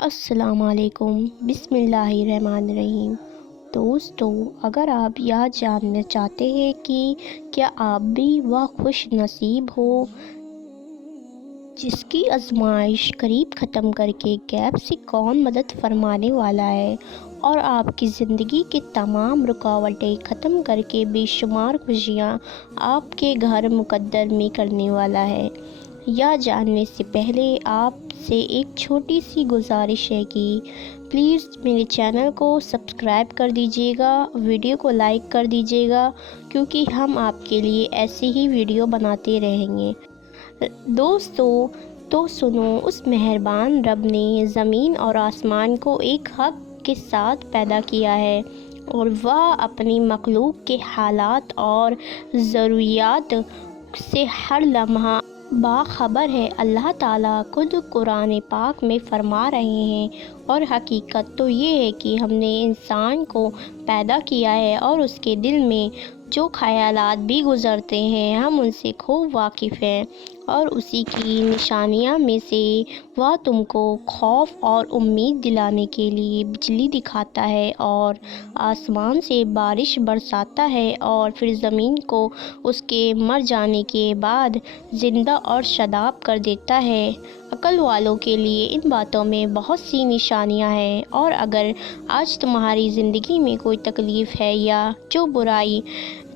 السلام علیکم۔ بسم اللہ الرحمن الرحیم۔ دوستو، اگر آپ یہ جاننا چاہتے ہیں کہ کیا آپ بھی وہ خوش نصیب ہو جس کی آزمائش قریب ختم کر کے غیب سے کون مدد فرمانے والا ہے اور آپ کی زندگی کے تمام رکاوٹیں ختم کر کے بے شمار خوشیاں آپ کے گھر مقدر میں کرنے والا ہے۔ یہ جاننے سے پہلے آپ سے ایک چھوٹی سی گزارش ہے کہ پلیز میرے چینل کو سبسکرائب کر دیجیے گا، ویڈیو کو لائک کر دیجیے گا، کیونکہ ہم آپ کے لیے ایسے ہی ویڈیو بناتے رہیں گے۔ دوستو، تو سنو، اس مہربان رب نے زمین اور آسمان کو ایک حق کے ساتھ پیدا کیا ہے اور وہ اپنی مخلوق کے حالات اور ضروریات سے ہر لمحہ باخبر ہے۔ اللہ تعالیٰ خود قرآن پاک میں فرما رہے ہیں، اور حقیقت تو یہ ہے کہ ہم نے انسان کو پیدا کیا ہے اور اس کے دل میں جو خیالات بھی گزرتے ہیں ہم ان سے خوب واقف ہیں، اور اسی کی نشانیاں میں سے وہ تم کو خوف اور امید دلانے کے لیے بجلی دکھاتا ہے اور آسمان سے بارش برساتا ہے اور پھر زمین کو اس کے مر جانے کے بعد زندہ اور شاداب کر دیتا ہے۔ عقل والوں کے لیے ان باتوں میں بہت سی نشانیاں ہیں، اور اگر آج تمہاری زندگی میں کوئی تکلیف ہے یا جو برائی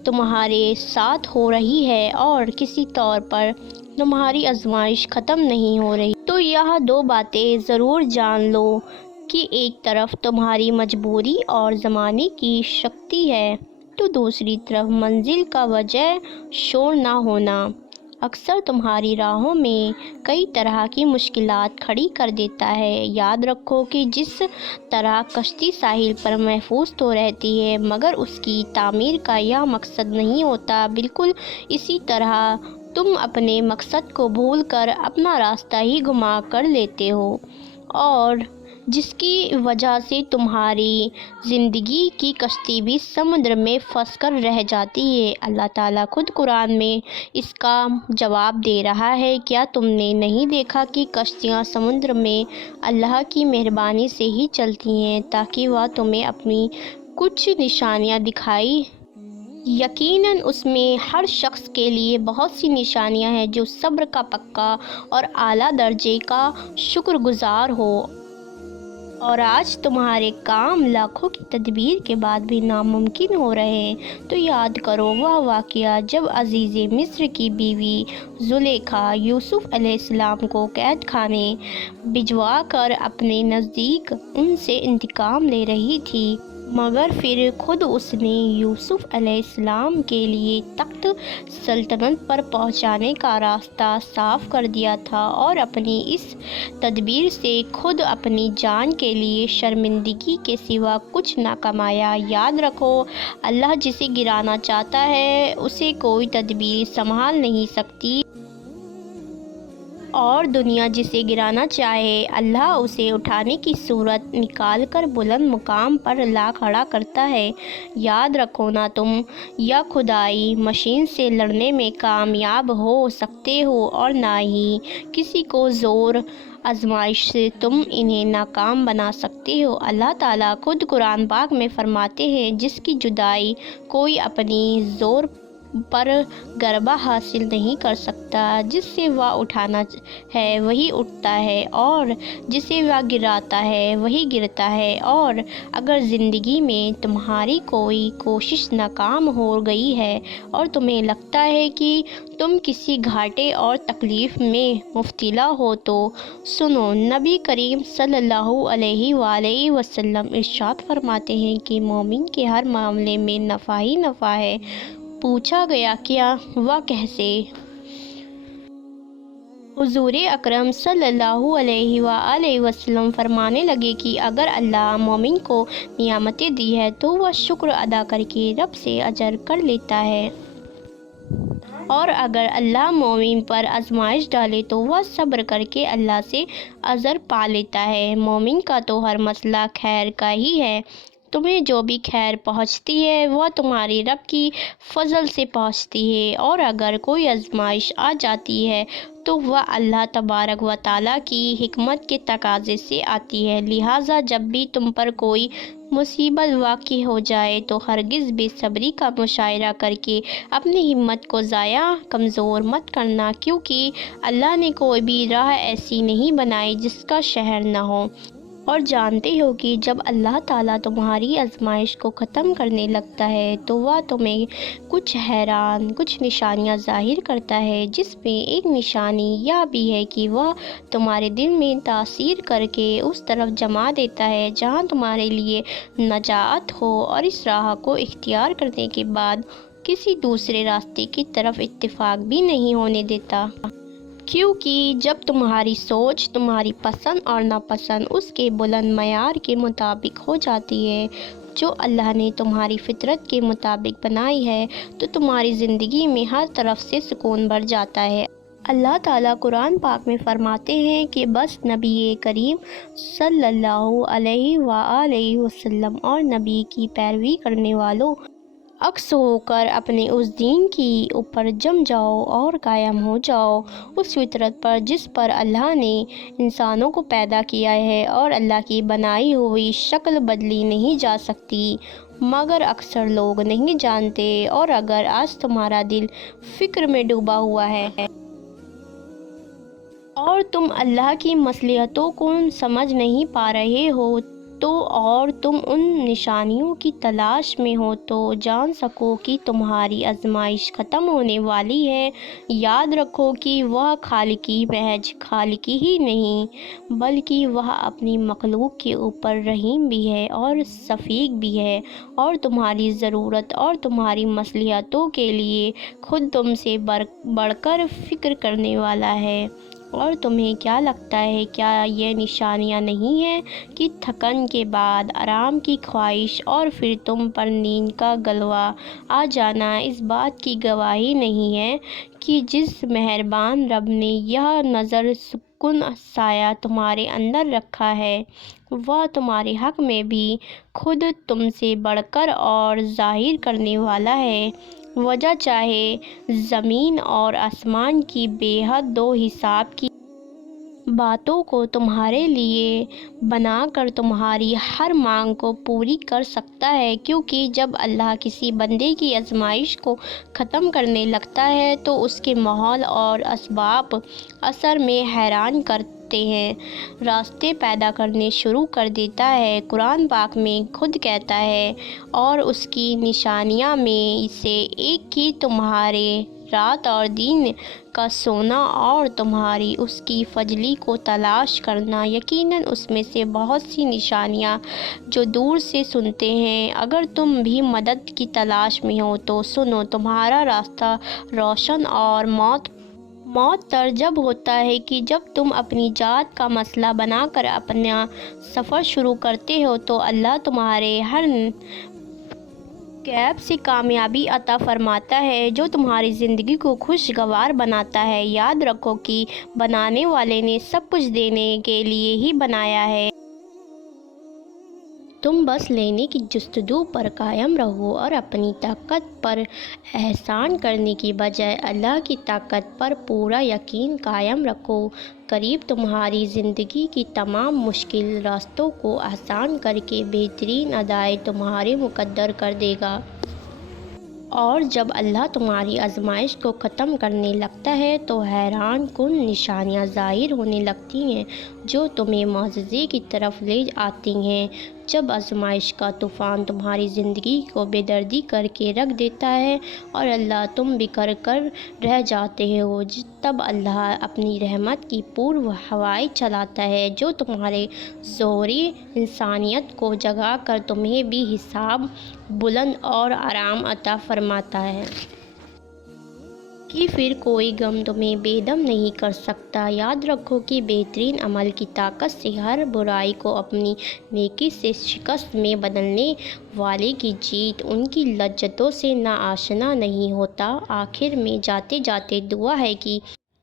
تمہارے ساتھ ہو رہی ہے اور کسی طور پر تمہاری آزمائش ختم نہیں ہو رہی، تو یہ دو باتیں ضرور جان لو کہ ایک طرف تمہاری مجبوری اور زمانے کی شکتی ہے، تو دوسری طرف منزل کا وجہ شور نہ ہونا اکثر تمہاری راہوں میں کئی طرح کی مشکلات کھڑی کر دیتا ہے۔ یاد رکھو کہ جس طرح کشتی ساحل پر محفوظ تو رہتی ہے مگر اس کی تعمیر کا یہ مقصد نہیں ہوتا، بالکل اسی طرح تم اپنے مقصد کو بھول کر اپنا راستہ ہی گما کر لیتے ہو، اور جس کی وجہ سے تمہاری زندگی کی کشتی بھی سمندر میں پھنس کر رہ جاتی ہے۔ اللہ تعالیٰ خود قرآن میں اس کا جواب دے رہا ہے، کیا تم نے نہیں دیکھا کہ کشتیاں سمندر میں اللہ کی مہربانی سے ہی چلتی ہیں تاکہ وہ تمہیں اپنی کچھ نشانیاں دکھائیں۔ یقیناً اس میں ہر شخص کے لیے بہت سی نشانیاں ہیں جو صبر کا پکا اور اعلیٰ درجے کا شکر گزار ہو، اور آج تمہارے کام لاکھوں کی تدبیر کے بعد بھی ناممکن ہو رہے ہیں۔ تو یاد کرو وہ واقعہ جب عزیز مصر کی بیوی زلیخا یوسف علیہ السلام کو قید خانے بھجوا کر اپنے نزدیک ان سے انتقام لے رہی تھی، مگر پھر خود اس نے یوسف علیہ السلام کے لیے تخت سلطنت پر پہنچانے کا راستہ صاف کر دیا تھا، اور اپنی اس تدبیر سے خود اپنی جان کے لیے شرمندگی کے سوا کچھ نہ کمایا۔ یاد رکھو، اللہ جسے گرانا چاہتا ہے اسے کوئی تدبیر سنبھال نہیں سکتی، اور دنیا جسے گرانا چاہے اللہ اسے اٹھانے کی صورت نکال کر بلند مقام پر لا کھڑا کرتا ہے۔ یاد رکھو، نہ تم یا خدائی مشین سے لڑنے میں کامیاب ہو سکتے ہو اور نہ ہی کسی کو زور آزمائش سے تم انہیں ناکام بنا سکتے ہو۔ اللہ تعالیٰ خود قرآن پاک میں فرماتے ہیں، جس کی جدائی کوئی اپنی زور پر غلبہ حاصل نہیں کر سکتا، جس سے وہ اٹھانا ہے وہی اٹھتا ہے اور جسے وہ گراتا ہے وہی گرتا ہے۔ اور اگر زندگی میں تمہاری کوئی کوشش ناکام ہو گئی ہے اور تمہیں لگتا ہے کہ تم کسی گھاٹے اور تکلیف میں مبتلا ہو، تو سنو، نبی کریم صلی اللہ علیہ وآلہ وسلم ارشاد فرماتے ہیں کہ مومن کے ہر معاملے میں نفع ہی نفع ہے۔ پوچھا گیا، کیا، وہ کیسے؟ حضور اکرم صلی اللہ علیہ وآلہ وسلم فرمانے لگے کہ اگر اللہ مومن کو نعمتیں دی ہیں تو وہ شکر ادا کر کے رب سے اجر کر لیتا ہے، اور اگر اللہ مومن پر آزمائش ڈالے تو وہ صبر کر کے اللہ سے اجر پا لیتا ہے۔ مومن کا تو ہر مسئلہ خیر کا ہی ہے، تمہیں جو بھی خیر پہنچتی ہے وہ تمہارے رب کی فضل سے پہنچتی ہے، اور اگر کوئی آزمائش آ جاتی ہے تو وہ اللہ تبارک و تعالیٰ کی حکمت کے تقاضے سے آتی ہے۔ لہٰذا جب بھی تم پر کوئی مصیبت واقع ہو جائے تو ہرگز بے صبری کا مظاہرہ کر کے اپنی ہمت کو ضائع کمزور مت کرنا، کیونکہ اللہ نے کوئی بھی راہ ایسی نہیں بنائی جس کا شہر نہ ہو، اور جانتے ہو کہ جب اللہ تعالیٰ تمہاری آزمائش کو ختم کرنے لگتا ہے تو وہ تمہیں کچھ نشانیاں ظاہر کرتا ہے، جس میں ایک نشانی یہ بھی ہے کہ وہ تمہارے دل میں تاثیر کر کے اس طرف جما دیتا ہے جہاں تمہارے لیے نجات ہو، اور اس راہ کو اختیار کرنے کے بعد کسی دوسرے راستے کی طرف اتفاق بھی نہیں ہونے دیتا۔ کیونکہ جب تمہاری سوچ تمہاری پسند اور ناپسند اس کے بلند معیار کے مطابق ہو جاتی ہے جو اللہ نے تمہاری فطرت کے مطابق بنائی ہے، تو تمہاری زندگی میں ہر طرف سے سکون بڑھ جاتا ہے۔ اللہ تعالیٰ قرآن پاک میں فرماتے ہیں کہ بس نبی کریم صلی اللہ علیہ وآلہ وسلم اور نبی کی پیروی کرنے والوں عکس ہو کر اپنے اس دین کی اوپر جم جاؤ اور قائم ہو جاؤ، اس فطرت پر جس پر اللہ نے انسانوں کو پیدا کیا ہے، اور اللہ کی بنائی ہوئی شکل بدلی نہیں جا سکتی، مگر اکثر لوگ نہیں جانتے۔ اور اگر آج تمہارا دل فکر میں ڈوبا ہوا ہے اور تم اللہ کی مصلحتوں کو سمجھ نہیں پا رہے ہو اور تم ان نشانیوں کی تلاش میں ہو، تو جان سکو کہ تمہاری آزمائش ختم ہونے والی ہے۔ یاد رکھو کہ وہ خالقی محض خالقی ہی نہیں بلکہ وہ اپنی مخلوق کے اوپر رحیم بھی ہے اور شفیق بھی ہے، اور تمہاری ضرورت اور تمہاری مصلحتوں کے لیے خود تم سے بڑھ کر فکر کرنے والا ہے۔ اور تمہیں کیا لگتا ہے، کیا یہ نشانیاں نہیں ہیں کہ تھکن کے بعد آرام کی خواہش اور پھر تم پر نیند کا غلبہ آ جانا اس بات کی گواہی نہیں ہے کہ جس مہربان رب نے یہ نظر سکون سایہ تمہارے اندر رکھا ہے، وہ تمہارے حق میں بھی خود تم سے بڑھ کر اور ظاہر کرنے والا ہے۔ وجہ چاہے زمین اور آسمان کی بے حد و حساب کی باتوں کو تمہارے لیے بنا کر تمہاری ہر مانگ کو پوری کر سکتا ہے، کیونکہ جب اللہ کسی بندے کی آزمائش کو ختم کرنے لگتا ہے تو اس کے ماحول اور اسباب اثر میں حیران کرتے ہیں راستے پیدا کرنے شروع کر دیتا ہے۔ قرآن پاک میں خود کہتا ہے، اور اس کی نشانیاں میں سے ایک کہ تمہارے رات اور دن کا سونا اور تمہاری اس کی فضلی کو تلاش کرنا، یقیناً اس میں سے بہت سی نشانیاں جو دور سے سنتے ہیں۔ اگر تم بھی مدد کی تلاش میں ہو تو سنو، تمہارا راستہ روشن اور موت تر جب ہوتا ہے کہ جب تم اپنی ذات کا مسئلہ بنا کر اپنا سفر شروع کرتے ہو تو اللہ تمہارے ہر کیب سے کامیابی عطا فرماتا ہے جو تمہاری زندگی کو خوشگوار بناتا ہے۔ یاد رکھو کہ بنانے والے نے سب کچھ دینے کے لیے ہی بنایا ہے۔ تم بس لینے کی جستجو پر قائم رہو اور اپنی طاقت پر احسان کرنے کی بجائے اللہ کی طاقت پر پورا یقین قائم رکھو۔ قریب تمہاری زندگی کی تمام مشکل راستوں کو آسان کر کے بہترین ادائے تمہارے مقدر کر دے گا۔ اور جب اللہ تمہاری آزمائش کو ختم کرنے لگتا ہے تو حیران کن نشانیاں ظاہر ہونے لگتی ہیں جو تمہیں معجزے کی طرف لے آتی ہیں۔ جب آزمائش کا طوفان تمہاری زندگی کو بے دردی کر کے رکھ دیتا ہے اور تم بکھر کر رہ جاتے ہو، تب اللہ اپنی رحمت کی پورب ہوائیں چلاتا ہے جو تمہارے شعور انسانیت کو جگا کر تمہیں بھی حساب بلند اور آرام عطا فرماتا ہے کہ پھر کوئی غم تمہیں بے دم نہیں کر سکتا۔ یاد رکھو کہ بہترین عمل کی طاقت سے ہر برائی کو اپنی نیکی سے شکست میں بدلنے والے کی جیت ان کی لذتوں سے ناآشنا نہیں ہوتا۔ آخر میں جاتے جاتے دعا ہے کہ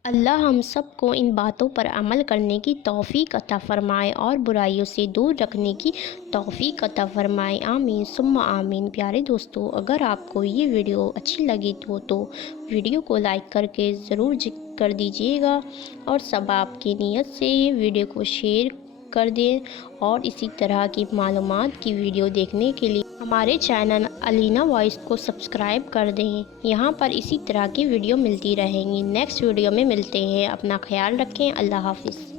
اللہ ہم سب کو ان باتوں پر عمل کرنے کی توفیق عطا فرمائے اور برائیوں سے دور رکھنے کی توفیق عطا فرمائے، آمین ثم آمین۔ پیارے دوستو، اگر آپ کو یہ ویڈیو اچھی لگی تو ویڈیو کو لائک کر کے ضرور کر دیجیے گا، اور سب آپ کی نیت سے یہ ویڈیو کو شیئر کر دیں، اور اسی طرح کی معلومات کی ویڈیو دیکھنے کے لیے ہمارے چینل علینا وائس کو سبسکرائب کر دیں۔ یہاں پر اسی طرح کی ویڈیو ملتی رہیں گی۔ نیکسٹ ویڈیو میں ملتے ہیں، اپنا خیال رکھیں، اللہ حافظ۔